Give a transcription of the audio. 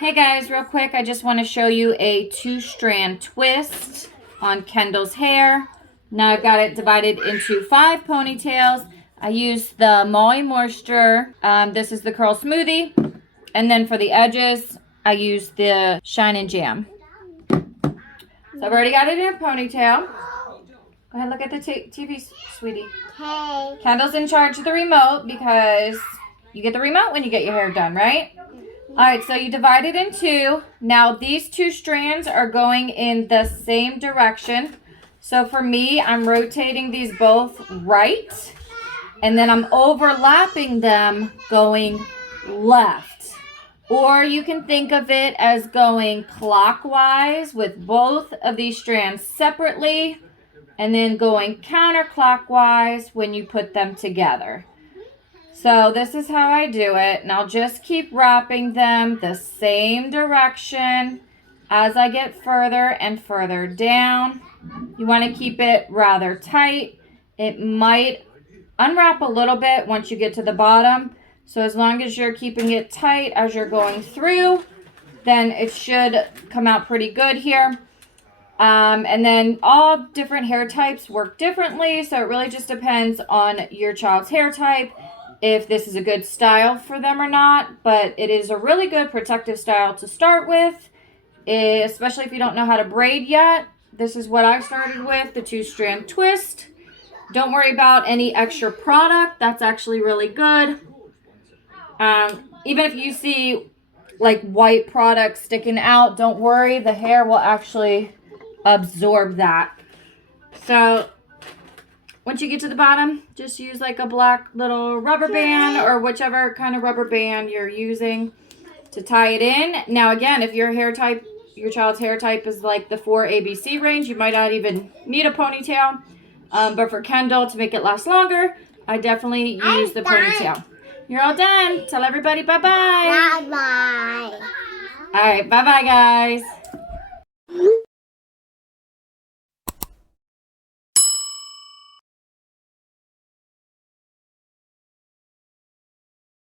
Hey guys, real quick, I just want to show you a 2-strand twist on Kendall's hair. Now I've got it divided into 5 ponytails. I used the Molly Moisture. This is the Curl Smoothie. And then for the edges, I used the Shine and Jam. So I've already got it in a ponytail. Go ahead, look at the TV, sweetie. Hey. Kendall's in charge of the remote because you get the remote when you get your hair done, right? Alright, so you divide it in 2. Now these 2 strands are going in the same direction. So for me, I'm rotating these both right. And then I'm overlapping them going left. Or you can think of it as going clockwise with both of these strands separately. And then going counterclockwise when you put them together. So this is how I do it, and I'll just keep wrapping them the same direction as I get further and further down. You want to keep it rather tight. It might unwrap a little bit once you get to the bottom. So as long as you're keeping it tight as you're going through, then it should come out pretty good here. And then all different hair types work differently, so it really just depends on your child's hair type, if this is a good style for them or not. But it is a really good protective style to start with, especially if you don't know how to braid yet. This is what I started with, the 2-strand twist. Don't worry about any extra product. That's actually really good. Even if you see like white product sticking out, don't worry. The hair will actually absorb that. So once you get to the bottom, just use like a black little rubber band or whichever kind of rubber band you're using to tie it in. Now again, if your child's hair type is like the 4 ABC range, you might not even need a ponytail. But for Kendall, to make it last longer, I definitely use the ponytail. You're all done. Tell everybody bye-bye. Bye-bye. All right, bye-bye, guys.